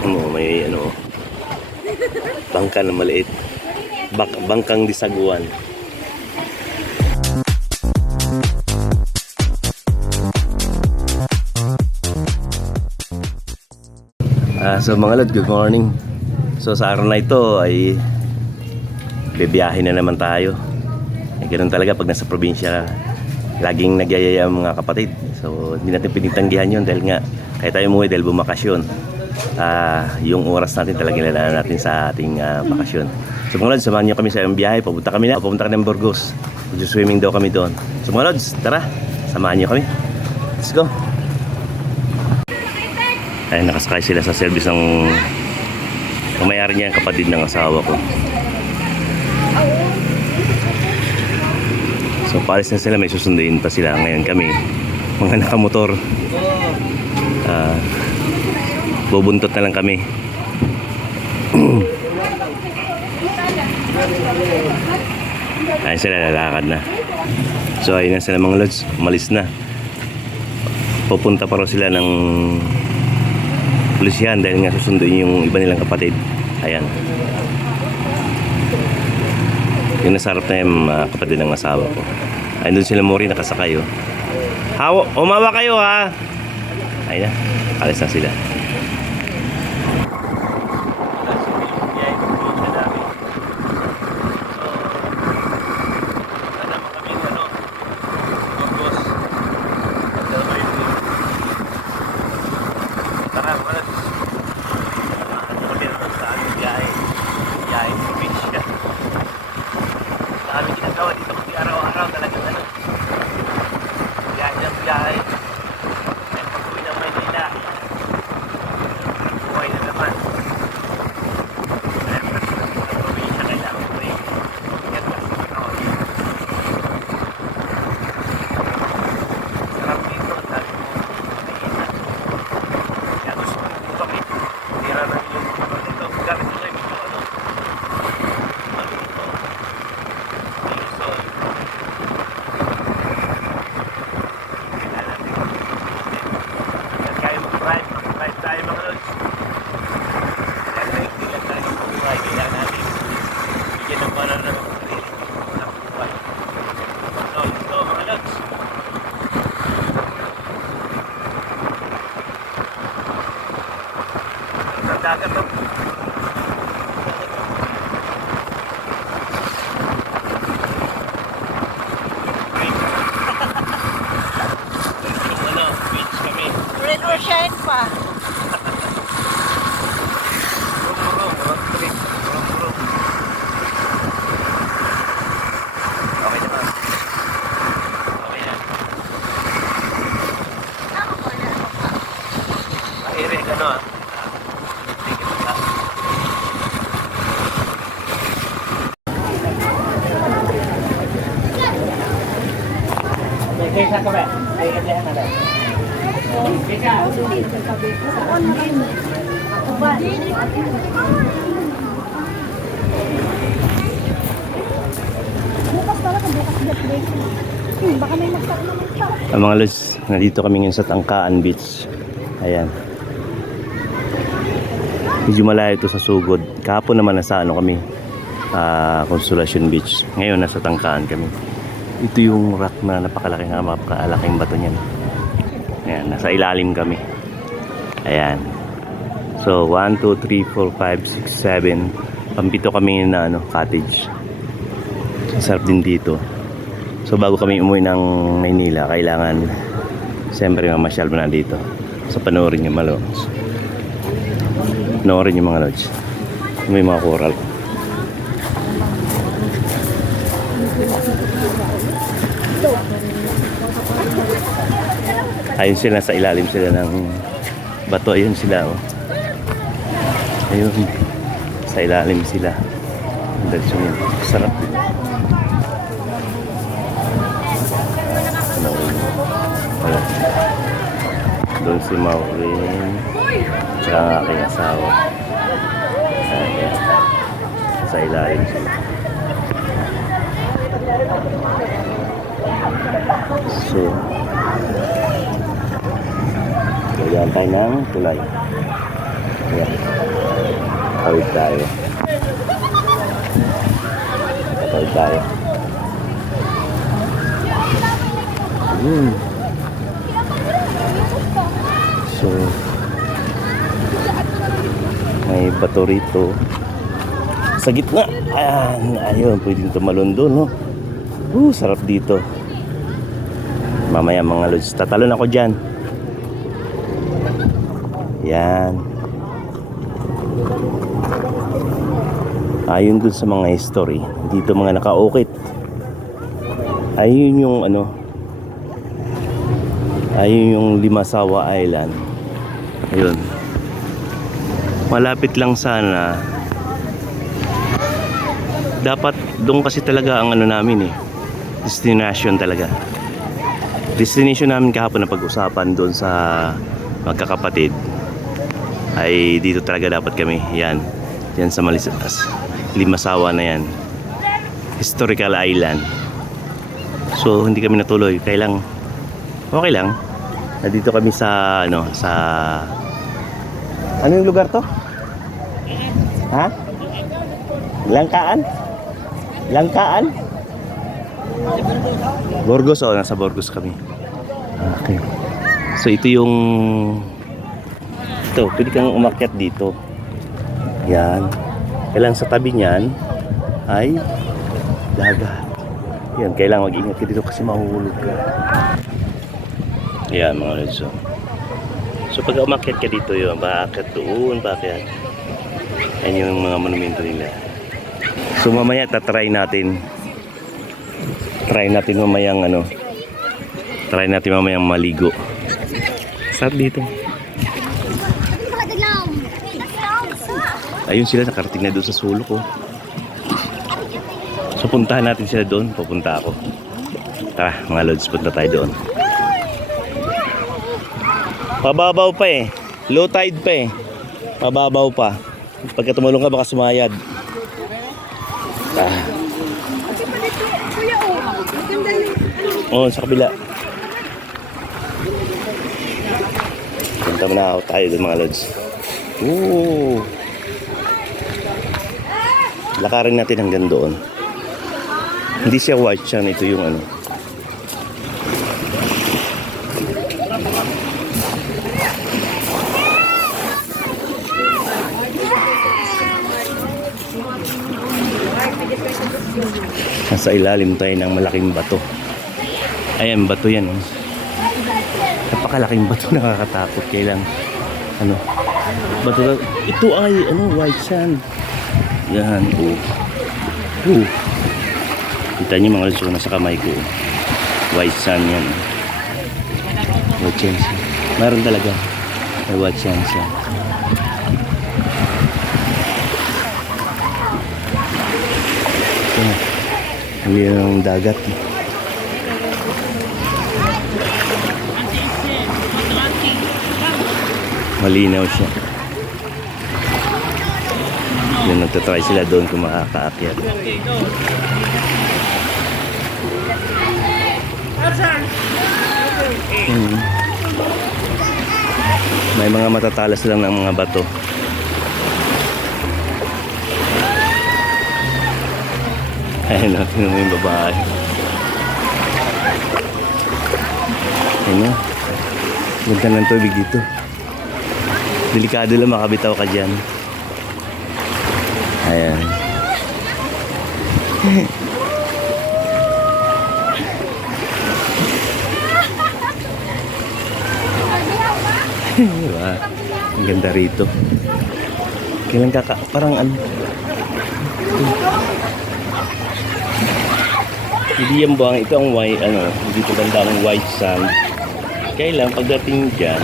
Ano, may ano, bangka na maliit. Bak bangkang disaguan. Ah, so mga lod, good morning. So sa araw na ito ay bibiyahe na naman tayo. Eh, ganun talaga pag nasa probinsya, laging nagyayaya ang mga kapatid. So hindi natin pinitanggihan yun dahil nga kaya tayo umuwi dahil bumakasyon. Ah, yung oras natin talagang nilalaan natin sa ating ah, bakasyon. So mga lods, samahan niyo kami sa biyahe. Papunta kami na, papunta kami ng Burgos. Mag-swimming daw kami doon. So mga lods, tara, samahan niyo kami. Let's go. Ay, nakasakay sila sa service ng Pumayari niya ang kapatid ng asawa ko. So palis na sila, may susunduin pa sila. Ngayon kami, mga nakamotor. Ah, bubuntot na lang kami. Ayun sila, lalakad na. So ayun na sila mga lods, umalis na. Pupunta pa sila ng pulisyan dahil nga susunduin yung iba nilang kapatid. Ayan. Yung nasa harap na yung mga kapatid ng asawa ko. Ayun doon sila Mori nakasakay oh. Hawa, umawa kayo ha. Ayun na, alis na sila. Ang mga lods, nandito kami ngayon sa Tangkaan Beach. Ayan. Medyo malayo ito sa Sugod. Kahapon naman nasa ano kami, ah, Consolacion Beach. Ngayon nasa Tangkaan kami. Ito yung rock na napakalaki nga, napakalaking bato niyan. Ayan, nasa ilalim kami. Ayan. So, 1, 2, 3, 4, 5, 6, 7. Pampito kami na ano, cottage. Ang sarap din dito. So bago kami umuwi ng Maynila, kailangan siyempre mamasyal mo na dito. So panoorin yung mga lods. Panoorin yung mga lods. May mga coral. Ayun sila sa ilalim sila ng bato. Ayun sila oh. Ayun. Sa ilalim sila. Ang dalis yun. Sarap. Maureen. Wala. Doon si Maureen. Tsaka ang aking asawa. Ayan. Sa ilalim sila. So, Lagyan tayo ng tulay. Ayan. Tawid tayo. Tawid tayo. Hmm. So, may bato rito. Sa gitna. Ayan, ayun, pwedeng tumalon doon, no? Uh, sarap dito. Mamaya mga lods, tatalon ako dyan. Yan. Ayon dun sa mga history, dito mga nakaukit. Ayun yung ano, ayun yung Limasawa Island. Ayun. Malapit lang sana. Dapat doon kasi talaga ang ano namin eh. Destination talaga. Destination namin kahapon na pag-usapan doon sa magkakapatid ay dito talaga dapat kami. Yan. Yan sa Malisas. Limasawa na yan. Historical island. So hindi kami natuloy. Kaya lang okay lang. Nandito kami sa ano sa Ano yung lugar to? Ha? Langkaan? Langkaan? Burgos o nasa Burgos kami. Okay. So ito yung ito, pwede kang umakyat dito. Yan. Kailangan sa tabi niyan ay dagat. Yan, kailangan mag-ingat ka dito kasi mahuhulog ka. Yan mga lods. So, pag umakyat ka dito yun, bakit doon, bakit? Yan yung mga monumento nila. So mamaya tatry natin. Try natin mamayang ano. Try natin mamayang maligo. Sarap dito. Ayun sila, nakarating na doon sa sulok ko. So puntahan natin sila doon. Pupunta ako. Tara, mga lods, punta tayo doon. Pababaw pa eh. Low tide pa eh. Pababaw pa. Pagka tumulong ka, baka sumayad. Ah. Oh. Sa kabila. Punta mo na ako tayo doon mga lods. Oo. Lakarin natin hanggang doon. Hindi siya white siya. Ito yung ano. Nasa ilalim tayo ng malaking bato. Ayan, bato yan. oh. Napakalaking bato nakakatakot. Kailang, ano, bato na, ito ay, ano, white sand. Yan, oh. Oh. Kita niyo mga luso na sa kamay ko. oh. White sand yan. White sand. Meron talaga. May white sand siya. Yan. Ang ng dagat. Malinaw siya. Yun, nagtatry sila doon kung makakaakyat. Hmm. May mga matatalas lang ng mga bato. Ayun na, tingnan mo yung babae. Ayun na. Ganda ng tubig dito. Delikado lang makabitaw ka dyan. Ayan. diba? Ang ganda rito. Kailan kaka... Parang ano... Hindi yan buwang. Ito ang white, ano, hindi ko ganda ang white sand. Kaya lang, pagdating dyan,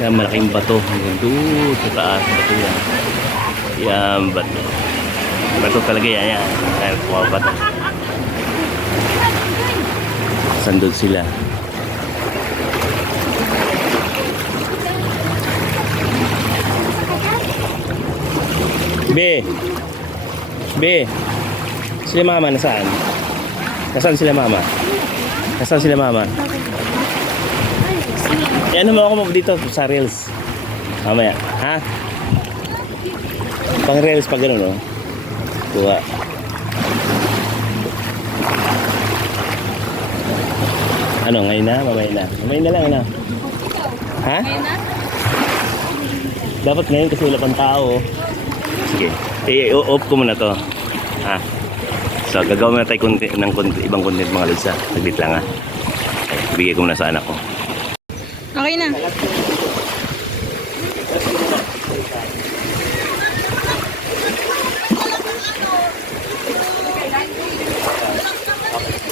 kaya malaking bato. Hanggang doon sa taas. Bato yan. Yan, bato. Bato talaga yan. Yan. Kaya kuha bato. Sandod sila. B. B. Sila mama nasaan? Nasaan sila mama? Nasaan sila mama? Eh, ano mo ako mo dito sa Reels? Mamaya, ha? Pang reels pa ganun, no? Kuha. Ano, ngayon na? Mamaya na? Mamaya na lang, ano? Ha? Dapat ngayon kasi wala pang tao. oh. Sige. Eh, off ko muna to. Ha? So, gagawin muna tayo content, ng content, ibang content mga Lisa. Saglit lang ha. Okay, bigay ko muna sa anak ko. Okay na.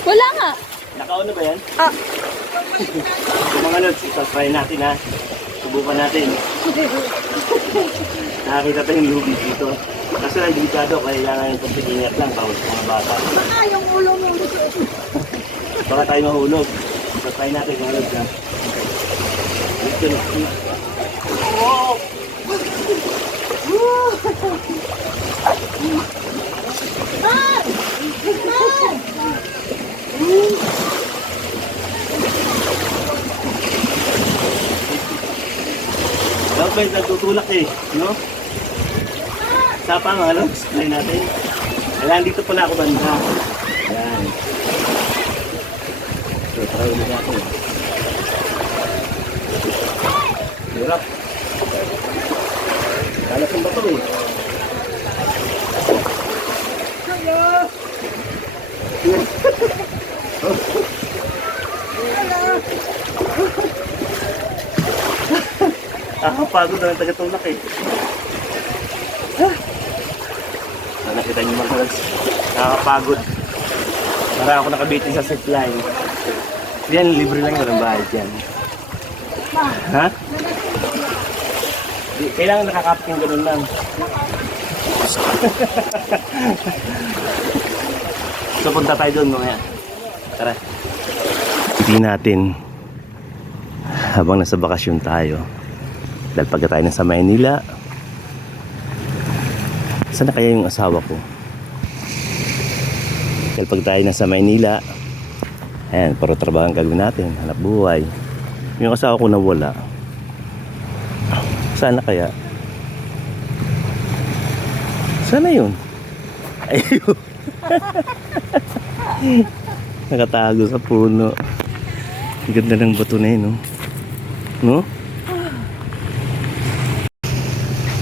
Wala nga. Nakauna ba yan? Ah. Yung mga lods, ito, try natin ha. Subukan natin. Nakakita tayong lubi dito. Kaso lang delikado, kailangan yung pagpitingat lang bawal sa mga bata. Ah, yung ulo mo. Baka tayo mahulog. So try natin lods ha. Dito na. Dapat may nagtutulak eh, no? Mga lods, try natin. Kailangan dito pala ako banda. Yan. So, try ulit natin. Hirap. Kalas ang bato eh. Ah, pagod na ng tagatulak eh. Ah. Nakita niyo mga kalas. Nakakapagod. Para ako nakabitin sa zipline. Yan, libre lang yun ang bayad yan. Ha? Kailangan nakakapit yung ganun lang. so punta tayo doon mamaya. Tara. Hindi natin habang nasa bakasyon tayo. Dahil pagka tayo nasa Maynila, sana kaya yung asawa ko? Dahil pag tayo nasa Maynila, ayan, puro trabaho ang gagawin natin, hanap buhay. Yung asawa ko nawala. Sana kaya? Sana yun. Ayun. Nakatago sa puno. Ganda ng bato na yun, no? No?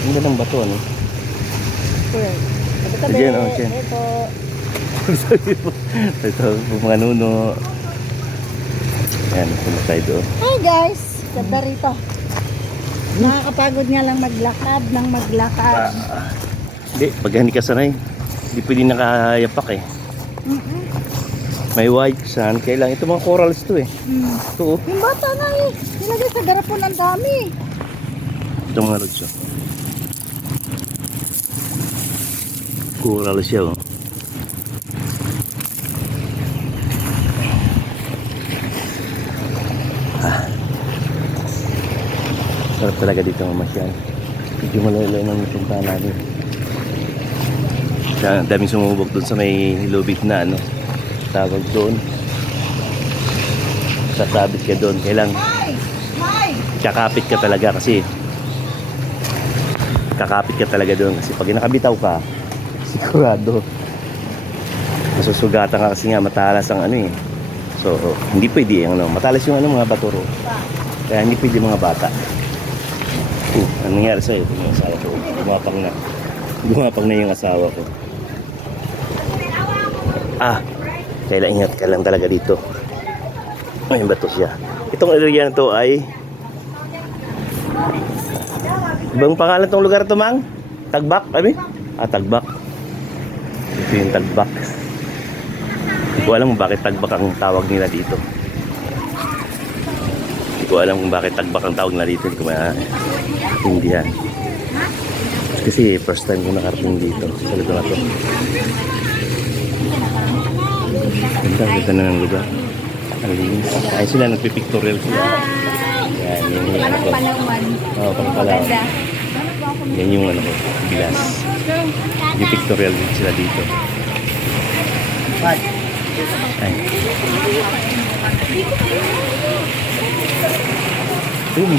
Ang ganda ng bato, ano? Diyan, oh, diyan. Ito. Sabi po, ito po mga nuno. Ayan, punta tayo doon. Hi guys. Ganda rito. Nakakapagod nga lang maglakad ng maglakad. Ah, Hindi, pag hindi ka sanay, hindi pwede nakayapak eh. Mm-mm. May white sand, kailang ito mga corals to eh. Mm. Ito oh, Yung bata na eh. Nilagay sa garapon ng dami. ito mga lods Coral siya oh. Ah. Sarap talaga dito mamasyal. Medyo malayo ng punta natin. Kaya daming sumubok doon sa may lubid na ano. Tawag doon. Sasabit ka doon. Kailang kakapit ka talaga kasi kakapit ka talaga doon kasi pag nakabitaw ka sigurado. Masusugatan ka kasi nga matalas ang ano eh. So hindi pwede ang ano matalas yung ano mga baturo. Kaya hindi pwede mga bata. Uh, ano nangyari sa'yo? Yung asawa ko. Gumapang na. Gumapang na yung asawa ko. Ah kailan ingat ka lang talaga dito. Ay bato siya. Itong area na to ay Ibang pangalan tong lugar to, Mang? Tagbak, abi? Ah, Tagbak. Ito yung Tagbak. Hindi ko alam kung bakit Tagbak ang tawag nila dito. Hindi ko alam kung bakit Tagbak ang tawag nila dito. Hindi ko maintindihan. Kasi first time ko nakarating dito sa lugar na to. Ganda, ganda na ng lugar. Ang linis. Kaya sila, nagpipictorial sila. Yan, yung ano ko. Oo, pang pala. Yan yung ano ko, bilas. Yung pictorial din sila dito. Ay. Oh,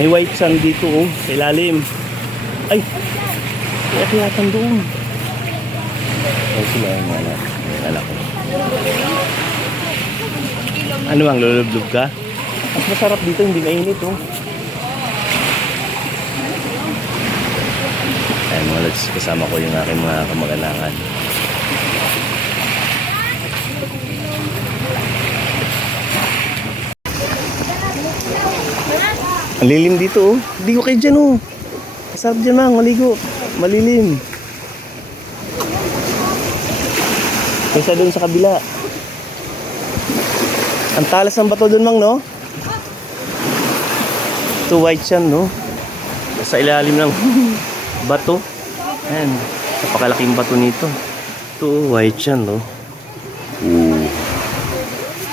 may white sand dito oh, sa ilalim. Ay, May akyatan doon. Ay, sila ang anak. Yung anak ko. Ano bang, lulublob ka? Mas masarap dito, hindi mainit oh. Ayan mga lods, kasama ko yung aking mga kamag-anakan. Ang lilim dito oh. Ligo kayo dyan oh. Masarap dyan mang, maligo. Malilim. Kaysa doon sa kabila. Ang talas ng bato doon mang no? Ito white yan no? Sa ilalim ng bato. Ayan. Napakalaking bato nito. Ito white yan no? Oo.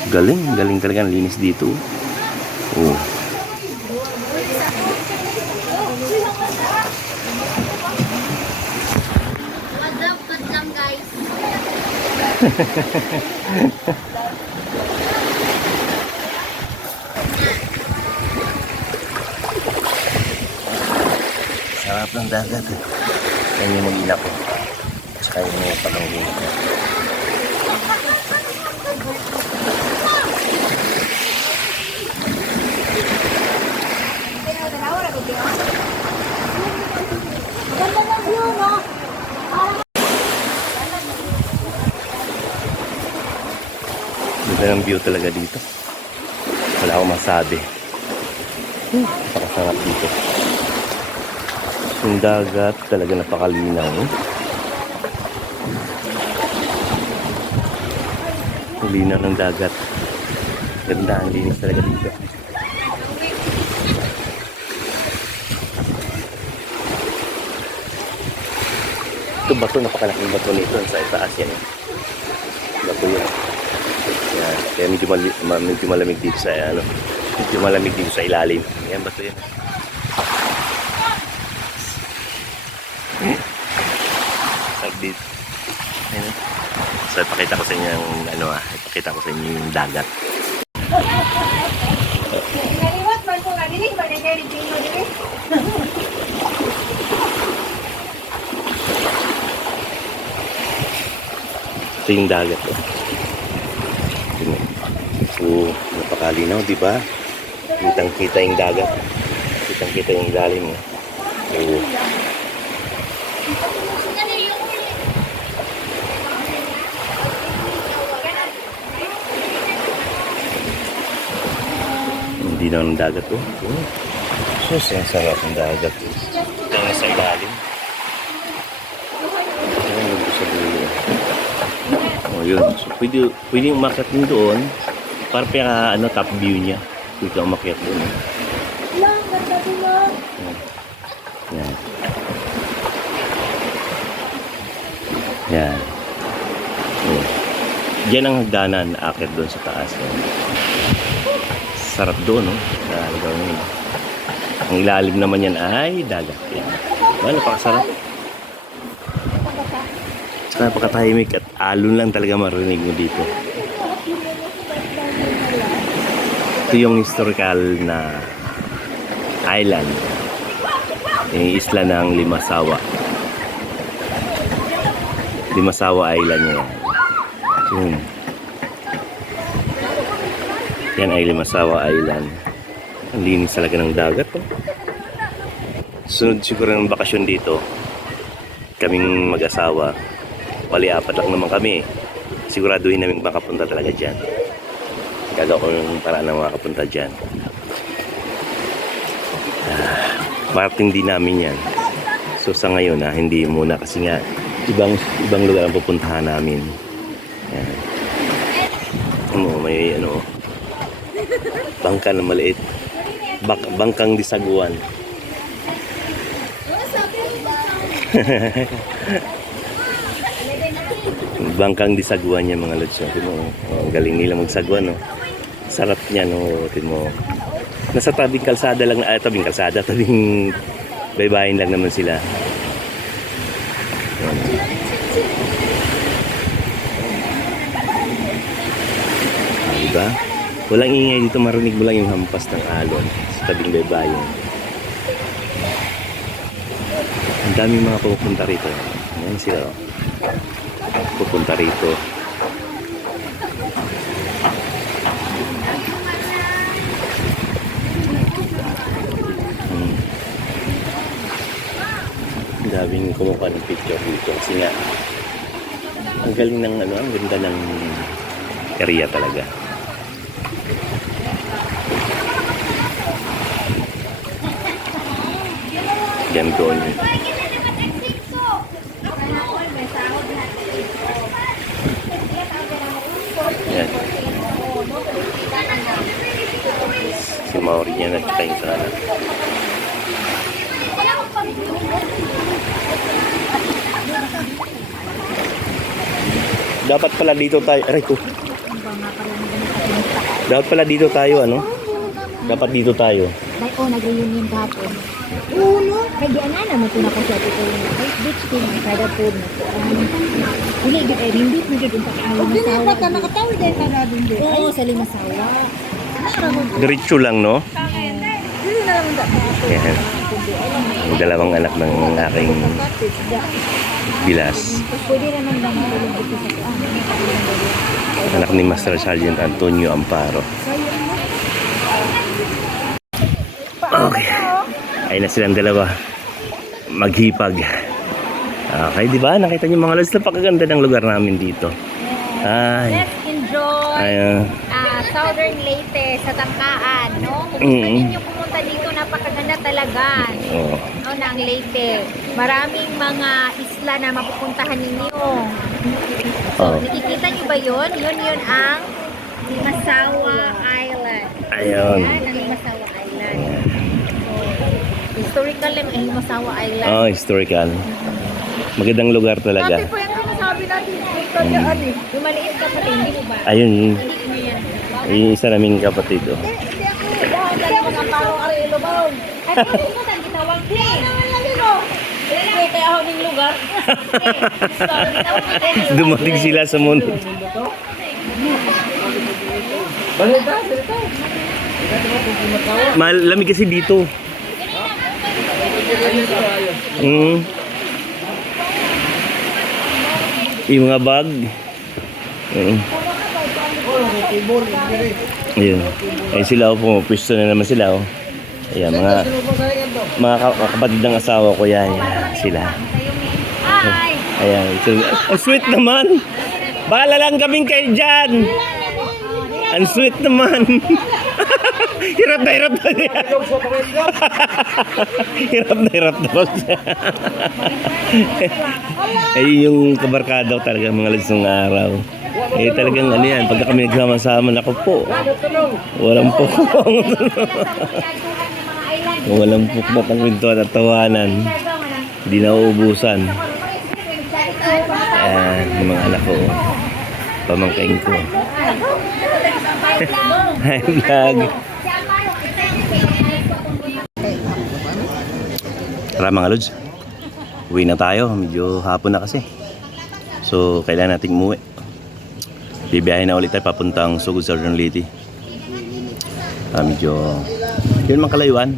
Galing, galing talaga ang linis dito. Oh. What's up, what's up guys? Sarap ng dagat eh. Yan yung mag ko. Tsaka yung mga pamangkin ko. Ganda ng view talaga dito. Wala akong masabi. Hmm, Napakasarap dito. Yung dagat talaga napakalinaw. Ang linaw ng dagat. Ganda ang linis talaga dito. Ito bato, napakalaking bato nito sa itaas yan. Eh. Bato yan. Yan. Kaya medyo, mali, ma- medyo malamig dito sa ano. Medyo malamig dito sa ilalim. Yan, bato yan. Saglit. Ayan. So, ipakita ko sa inyo yung ano ah, ipakita ko sa inyo yung dagat. Ito yung dagat oh. Tingnan. So, napakalinaw, di ba? Kitang kita yung dagat. Kitang kita yung lalim. Oh. So, Hindi na ng dagat to. Oh. Sus, ang sarap ng dagat. Ito na sa ilalim. Ayan, yung sa dulo. Oh, yun. So, pwede, pwede umakyat din doon. Para pa ano, top view niya. Pwede ka umakyat doon. Yan. Yan. Oh. Diyan ang hagdanan, akit doon sa taas. Yan. Sarap doon, no? Ang ilalim naman yan ay dagat. Yan. Well, napakasarap. Tsaka napakatahimik at alon lang talaga marinig mo dito. Ito yung historical na island. Yung isla ng Limasawa. Limasawa Island. Yun. Yan ay Limasawa Island. Ang linis talaga ng dagat. Oh. Sunod siguro ng bakasyon dito. Kaming mag-asawa. Bali, apat lang naman kami. Siguraduhin namin makapunta talaga dyan. Gagawa ko yung paraan na makapunta dyan. Marating din namin yan. So sa ngayon na hindi muna kasi nga ibang ibang lugar ang pupuntahan namin. Ano, may ano bangka na maliit. Bak bangkang disaguan. bangkang disaguan yan mga lods. Tingnan mo, oh, galing nila magsagwan. No? Sarap niya, no? Tingnan mo. Nasa tabing kalsada lang, ah, tabing kalsada, tabing baybayin lang naman sila. Yan. Ah, diba? Walang ingay dito, marinig mo lang yung hampas ng alon sa tabing baybayin. Ang daming mga pupunta rito. Ayan sila. oh. Pupunta rito. Hmm. Daming kumuha ng picture dito kasi nga ang galing ng ano, ang ganda ng area talaga. Yan doon. Yan. Si Maori niya nagtay sa kanan. Dapat pala dito tayo. Aray ko. Dapat pala dito tayo, ano? Dapat dito tayo. May o, nag-reunion kahapon. Uno? Kaya di ana naman ito na ko siya dito yung beach ko ng kada po na ko. Dili, di kay hindi mo dito sa kaawa na sawa. Hindi ka nakatawid din ka na din. Oo, sa lima sawa. Diretso lang, no? Dili na lang. Yan. Ang dalawang anak ng aking bilas. Pwede sa kaawa? Anak ni Master Sergeant Antonio Amparo. Okay. Ayun na silang dalawa. Maghipag. Okay, di ba? Nakita niyo mga lods, napakaganda ng lugar namin dito. Ay. Let's enjoy Ayun. ah, Southern Leyte sa Tangkaan, no? Kung gusto Mm. ninyo pumunta dito, napakaganda talaga. Oh. No, ng Leyte. Maraming mga isla na mapupuntahan ninyo. So, Oh. nakikita niyo ba yun? Yun yun ang Limasawa Island. Ayun. Yan, ang Limasawa Island. Historical lang ang Limasawa Island. Oh, historical. Magandang lugar talaga. Dati po yung sinasabi natin, ito mm. eh. Yung maliit ka pati, hindi mo ba? Ayun. Hindi yan. yung isa naming kapatid. Oh. Hindi ako, dahil dali ko ng parang arelo ba? At yung mo tang gitawag ko. Ano naman lang yun oh. Eh, kaya ako ng lugar. Dumating sila sa mundo. Malamig kasi dito. Mm. Yung mga bag. Mm. Ayun. Ay sila oh, pumipisto na naman sila oh. Ayan, mga mga ka- kapatid ng asawa ko yan. sila. Ayan. So, ang sweet naman. Bahala lang kaming kayo dyan. Ang sweet naman. hirap na hirap na siya. hirap na hirap na. Ayun yung kabarkada ko talaga mga lads ng araw. Eh talagang ano yan, pagka kami nagsama-sama, naku po. Walang po. Walang po na kwentuhan at tawanan. Hindi na uubusan. Ayan, yung mga anak ko. Pamangkain ko. Hi, vlog. Tara mga lods. Uwi na tayo. Medyo hapon na kasi. So, kailangan nating umuwi. Bibiyahe na ulit tayo papuntang Sugod Southern Leyte. Ah, medyo... Yun mga kalayuan.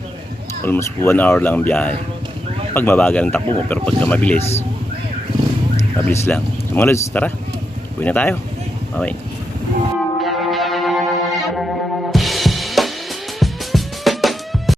Almost one hour lang ang biyahe. Pag mabagal ang takbo mo, pero pagka mabilis, mabilis lang. So, mga lods, tara. Uwi na tayo. Okay.